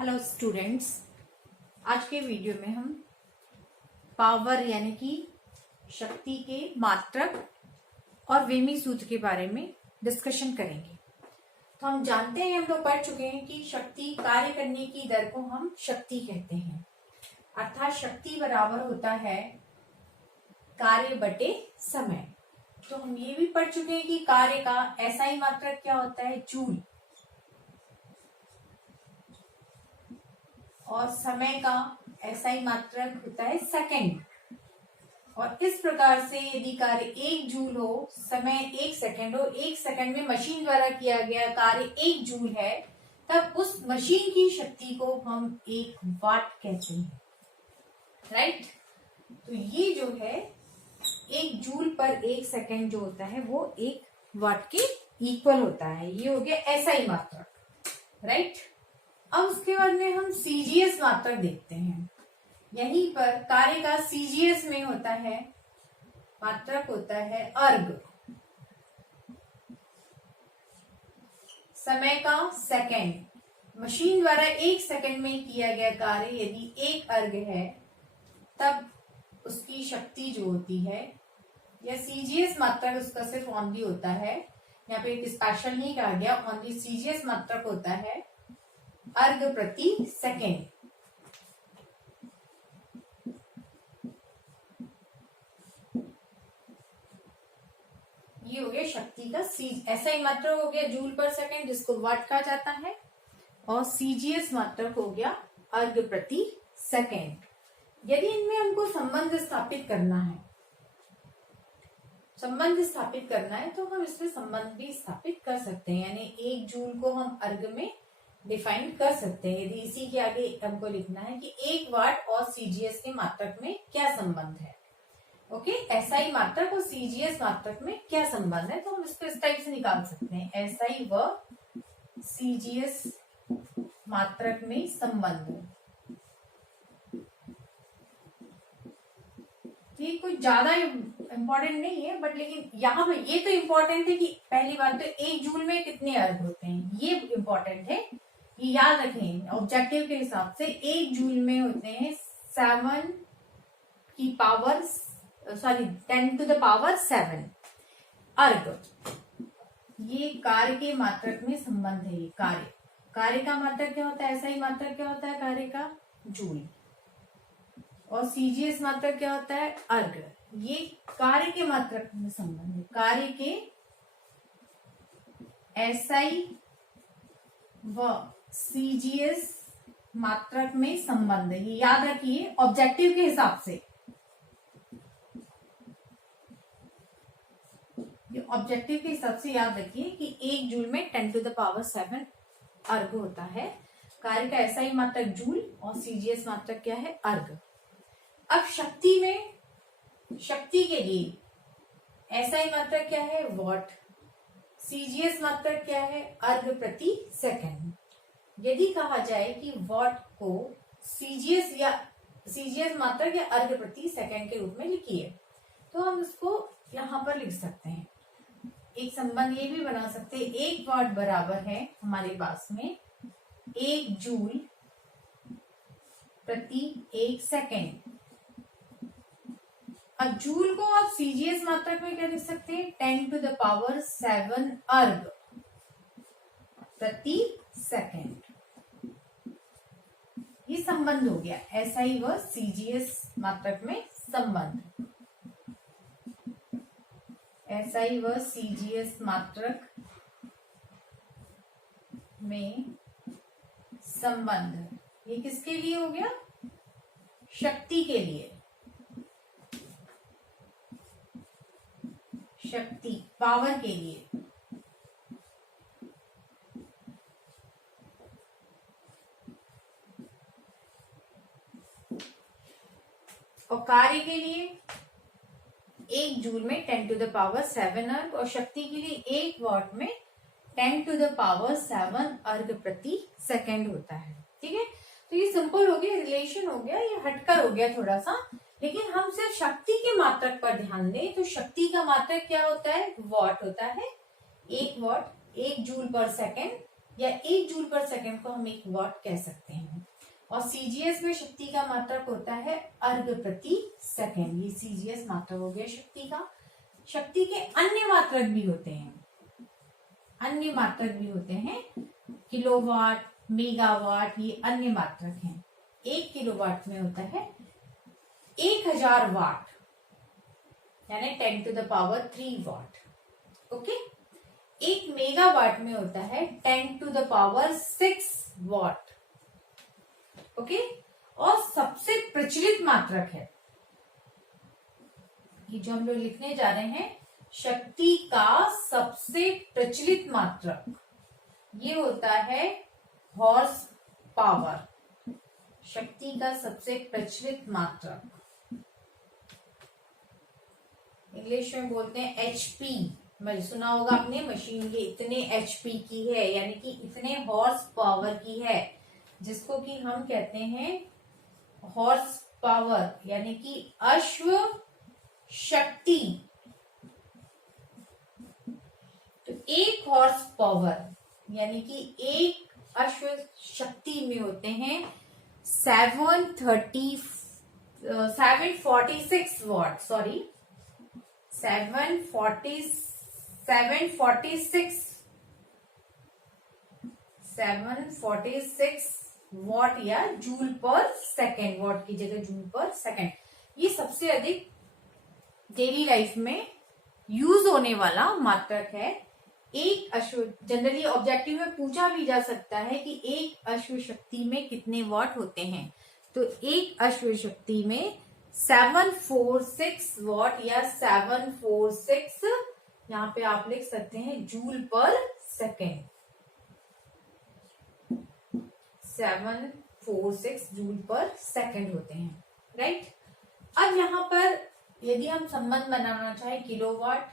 Hello students, आज के video में हम पावर यानी कि शक्ति के मात्रक और वेमी सूत्र के बारे में डिस्कशन करेंगे। तो हम जानते हैं, हम लोग पढ़ चुके हैं कि शक्ति कार्य करने की दर को हम शक्ति कहते हैं, अर्थात शक्ति बराबर होता है कार्य बटे समय। तो हम ये भी पढ़ चुके हैं कि कार्य का एसआई मात्रक क्या होता है, जूल, और समय का एसआई मात्रक होता है सेकंड। और इस प्रकार से यदि कार्य 1 जूल हो, समय 1 सेकंड हो, 1 सेकंड में मशीन द्वारा किया गया कार्य 1 जूल है, तब उस मशीन की शक्ति को हम 1 वाट कहते हैं। राइट? तो ये जो है 1 जूल पर 1 सेकंड जो होता है वो 1 वाट के इक्वल होता है। ये हो गया एसआई मात्रक। राइट? अब उसके बाद में हम सीजीएस मात्रक देखते हैं। यहीं पर कार्य का सीजीएस में होता है मात्रक होता है अर्ग, समय का सेकंड। मशीन द्वारा 1 सेकंड में किया गया कार्य यदि 1 अर्ग है, तब उसकी शक्ति जो होती है, या सीजीएस मात्रक उसका सिर्फ ओनली होता है, यहाँ पे एक स्पेशल नहीं कहा गया, ओनली सीजीएस मात्रक होता है अर्ग प्रति सेकेंड। ये हो गया शक्ति का एसआई मात्रक हो गया जूल पर सेकेंड, जिसको वाट कहा जाता है, और सीजीएस मात्रक हो गया अर्ग प्रति सेकेंड। यदि इनमें हमको संबंध स्थापित करना है, तो हम इसमें संबंध भी स्थापित कर सकते हैं, यानी 1 जूल को हम अर्ग में डिफाइन कर सकते हैं। यदि इसी के आगे हमको लिखना है कि 1 वाट और सीजीएस के मात्रक में क्या संबंध है। ओके, एसआई मात्रक और सीजीएस मात्रक में क्या संबंध है, तो हम इसको इस टाइप से निकाल सकते हैं, एसआई व सीजीएस मात्रक में संबंध। ये कोई ज्यादा इम्पोर्टेंट नहीं है, बट लेकिन यहाँ पे ये तो इम्पोर्टेंट है कि पहली बात तो 1 जूल में कितने अर्ग होते हैं, ये इम्पोर्टेंट है, ये याद रखें। ऑब्जेक्टिव के हिसाब से 1 जूल में होते हैं 7 की पावर 10 to the power 7 अर्ग। ये कार्य के मात्रक में संबंध है। ये कार्य का मात्रक क्या होता है, एसआई मात्रक क्या होता है कार्य का, जूल, और सीजीएस मात्रक क्या होता है, अर्ग। ये कार्य के मात्रक में संबंध है, कार्य के एसआई व सीजीएस मात्रक में संबंध है। ये याद रखिए ऑब्जेक्टिव के हिसाब से, ये ऑब्जेक्टिव के हिसाब से याद रखिए कि 1 जूल में 10 to the power 7 अर्ग होता है। कार्य का एसआई मात्रक जूल और सीजीएस मात्रक क्या है, अर्ग। अब शक्ति में, शक्ति के लिए एसआई मात्रक क्या है, वाट, सीजीएस मात्रक क्या है, अर्ग प्रति सेकंड। यदि कहा जाए कि वाट को सीजीएस मात्रक या अर्ग प्रति सेकंड के रूप में लिखिए, तो हम इसको यहां पर लिख सकते हैं। एक संबंध ये भी बना सकते हैं, 1 वाट बराबर है हमारे पास में 1 जूल प्रति 1 सेकंड। अब जूल को आप सीजीएस मात्रक में क्या लिख सकते हैं, 10 to the power 7 अर्ग प्रति सेकंड। ये संबंध हो गया एसआई व सीजीएस मात्रक में संबंध, एसआई व सीजीएस मात्रक में संबंध। ये किसके लिए हो गया, शक्ति के लिए, शक्ति पावर के लिए। और कार्य के लिए 1 जूल में 10 to the power 7 अर्ग, और शक्ति के लिए 1 वाट में 10 to the power 7 अर्ग प्रति सेकंड होता है। ठीक है, तो ये सिंपल हो गया, रिलेशन हो गया, ये हटकर हो गया थोड़ा सा, लेकिन हम सिर्फ शक्ति के मात्रक पर ध्यान दें तो शक्ति का मात्रक क्या होता है, वाट होता है। 1 वाट 1 जूल पर सेकंड, या 1 जूल पर सेकंड को हम 1 वॉट कह सकते हैं। और सीजीएस में शक्ति का मात्रक होता है अर्घ प्रति सेकंड। ये सीजीएस मात्रक हो गया शक्ति का। शक्ति के अन्य मात्रक भी होते हैं, अन्य मात्रक भी होते हैं, किलोवाट, मेगावाट, ये अन्य मात्रक हैं। 1 किलोवाट में होता है 1000 वाट, यानी 10 to the power 3 watt. Okay, 1 megawatt में होता है 10 to the power 6 watt. Okay, और सबसे प्रचलित मात्रक है ये जो हम लोग लिखने जा रहे हैं, शक्ति का सबसे प्रचलित मात्रक ये होता है हॉर्स पावर। शक्ति का सबसे प्रचलित मात्रक इंग्लिश में बोलते हैं एचपी। मैं सुना होगा आपने, मशीन ये इतने एचपी की है, यानी कि इतने हॉर्स पावर की है, जिसको कि हम कहते हैं हॉर्स पावर, यानी कि अश्व शक्ति। तो 1 हॉर्स पावर यानी कि 1 अश्व शक्ति में होते हैं 746 वॉट, सॉरी 746 वॉट या जूल पर सेकेंड, वॉट की जगह जूल पर सेकेंड। ये सबसे अधिक डेली लाइफ में यूज होने वाला मात्रक है। एक अश्व, जनरली ऑब्जेक्टिव में पूछा भी जा सकता है कि एक अश्व शक्ति में कितने वॉट होते हैं, तो एक अश्व शक्ति में 746 वॉट या 746, यहाँ पे आप लिख सकते हैं जूल पर सेकेंड, 746 जूल पर सेकेंड होते हैं, राइट। अब यहाँ पर यदि हम संबंध बनाना चाहें किलोवाट,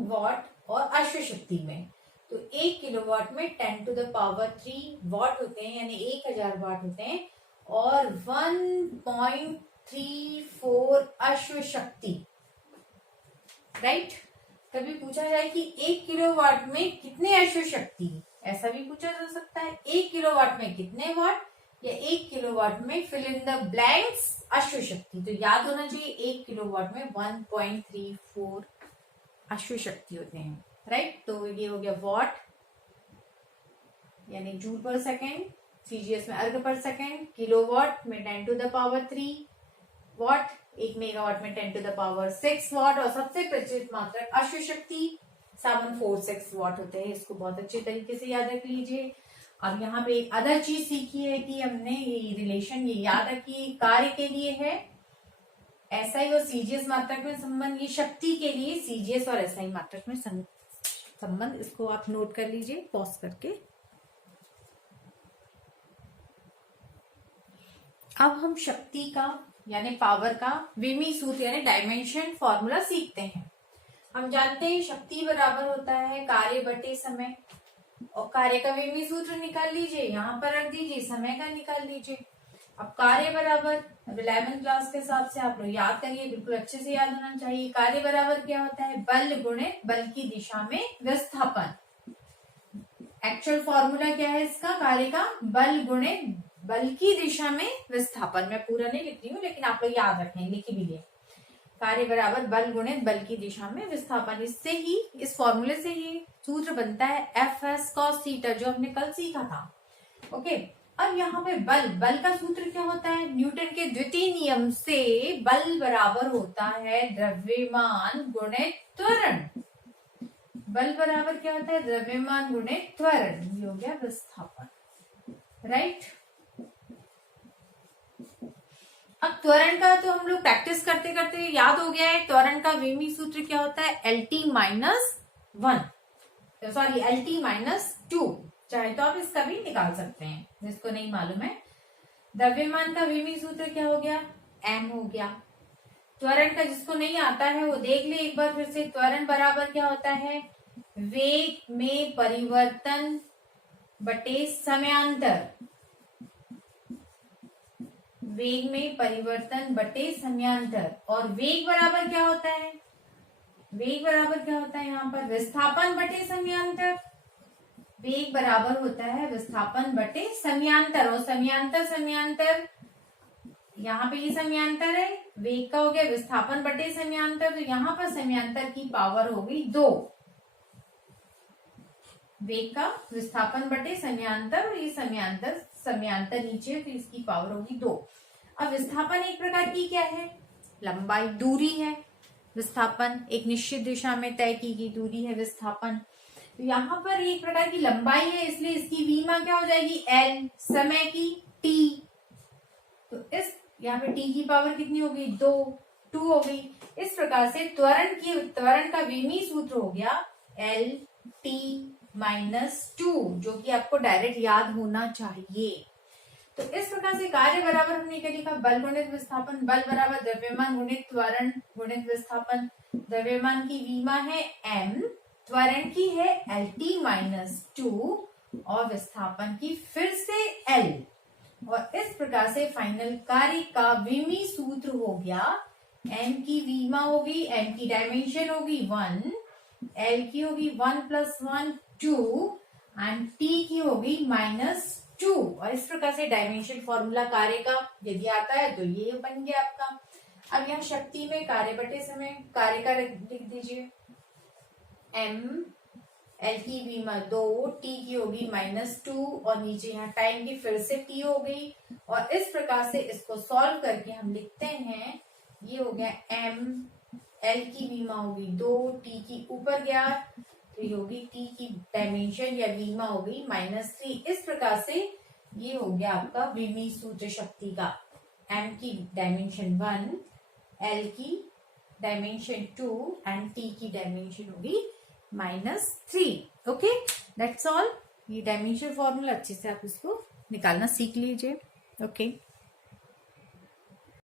वॉट और अश्व शक्ति में, तो 1 किलोवाट में 10 to the power 3 वॉट होते हैं, यानी 1000 वाट होते हैं, और 1.34 अश्व शक्ति, राइट। कभी पूछा जाए कि 1 किलोवाट में कितने अश्व शक्ति, ऐसा भी पूछा जा सकता है। 1 किलोवाट में कितने वाट, या 1 किलोवाट में फिल इन द ब्लैंक्स अश्व शक्ति। तो याद होना चाहिए 1 किलोवाट में 1.34 अश्व शक्ति होते हैं, राइट। तो ये हो गया वॉट यानी जूल पर सेकेंड, सीजीएस में अर्घ पर सेकेंड, किलोवाट में 10 to the power 3 what, 1 megawatt में 10 to the power 6 वॉट, और सबसे प्रचलित मात्रक अश्व शक्ति 746 वॉट होते हैं। इसको बहुत अच्छे तरीके से याद रख लीजिए। अब यहाँ पे एक अदर चीज सीखी है कि हमने ये रिलेशन, ये याद रखिए, कार्य के लिए है एसआई और सीजीएस मात्रक में संबंध, ये शक्ति के लिए सीजीएस और एसआई मात्रक में संबंध। इसको आप नोट कर लीजिए पॉज करके। अब हम शक्ति का यानी पावर का विमी सूत्र यानी डायमेंशन फॉर्मूला सीखते हैं। हम जानते हैं शक्ति बराबर होता है कार्य बटे समय, और कार्य का विमी सूत्र निकाल लीजिए, यहाँ पर रख दीजिए, समय का निकाल लीजिए। अब कार्य बराबर 11th क्लास के हिसाब से आप लोग याद करिए, बिल्कुल अच्छे से याद होना चाहिए। कार्य बराबर क्या होता है, बल गुणित बल की दिशा में विस्थापन। एक्चुअल फॉर्मूला क्या है इसका, कार्य का बल गुणित बल की दिशा में विस्थापन। मैं पूरा नहीं लिख रही हूँ, लेकिन आप लोग याद रखें, लिख भी लिए। कार्य बराबर बल गुणित बल की दिशा में विस्थापन। इससे ही, इस फॉर्मूले से ही सूत्र बनता है एफ एस कॉस थीटा, जो हमने कल सीखा था। ओके, अब यहाँ पे बल, बल का सूत्र क्या होता है, न्यूटन के द्वितीय नियम से बल बराबर होता है द्रव्यमान गुणित त्वरण। बल बराबर क्या होता है, द्रव्यमान गुणित त्वरण। ये हो गया विस्थापन, राइट। अब त्वरण का तो हम लोग प्रैक्टिस करते करते याद हो गया है। त्वरण का विमी सूत्र क्या होता है, LT-1, सॉरी LT-2, चाहे तो आप इसका भी निकाल सकते हैं जिसको नहीं मालूम है। द्रव्यमान का विमी सूत्र क्या हो गया, m हो गया। त्वरण का जिसको नहीं आता है वो देख ले एक बार फिर से। त्वरण बराबर क्या होता है, वेग में परिवर्तन बटे समयांतर। वेग में परिवर्तन बटे समयांतर। और वेग बराबर क्या होता है, वेग बराबर क्या होता है यहाँ पर, विस्थापन बटे समयांतर। वेग बराबर होता है विस्थापन बटे समयांतर, और समयांतर यहाँ पे ये समयांतर है, वेग का हो गया विस्थापन बटे समयांतर, तो यहाँ पर समयांतर की पावर हो गई 2, वेग का विस्थापन बटे समयांतर, और ये समयांतर नीचे, तो इसकी पावर होगी 2। अब विस्थापन एक प्रकार की क्या है, लंबाई, दूरी है। विस्थापन एक निश्चित दिशा में तय की गई दूरी है विस्थापन। तो यहाँ पर एक प्रकार की लंबाई है, इसलिए इसकी वीमा क्या हो जाएगी, एल, समय की टी, तो इस यहाँ पे टी की पावर कितनी हो गई, 2 हो गई। इस प्रकार से त्वरण का विमी सूत्र हो गया एल टी -2, जो कि आपको डायरेक्ट याद होना चाहिए। तो इस प्रकार से कार्य बराबर हमने क्या लिखा, बल गुणित विस्थापन, बल बराबर द्रव्यमान गुणित त्वरण गुणित विस्थापन। द्रव्यमान की विमा है m, त्वरण की है LT-2 और विस्थापन की फिर से L। और इस प्रकार से फाइनल कार्य का विमी सूत्र हो गया, m की विमा होगी, m की डायमेंशन होगी 1, L की होगी 1 + 1 2 एंड T की होगी -2। और इस प्रकार से डायमेंशन फॉर्मूला कार्य का यदि आता है तो ये बन गया आपका। अब यहाँ शक्ति में कार्य बटे समय, कार्य का लिख दीजिए, m, L की विमा 2, T की होगी -2 और नीचे यहाँ टाइम की फिर से T हो गई। और इस प्रकार से इसको सॉल्व करके हम लिखते हैं, ये हो गया m, L की विमा होगी 2, T की ऊपर गया तो ये होगी T की डायमेंशन या विमा होगी -3। इस प्रकार से ये हो गया आपका विमी सूत्र शक्ति का, m की डायमेंशन 1, L की डायमेंशन 2 एंड T की डायमेंशन होगी -3। Okay, that's all. ये डायमेंशन फॉर्मूला अच्छे से आप इसको निकालना सीख लीजिए। ओके।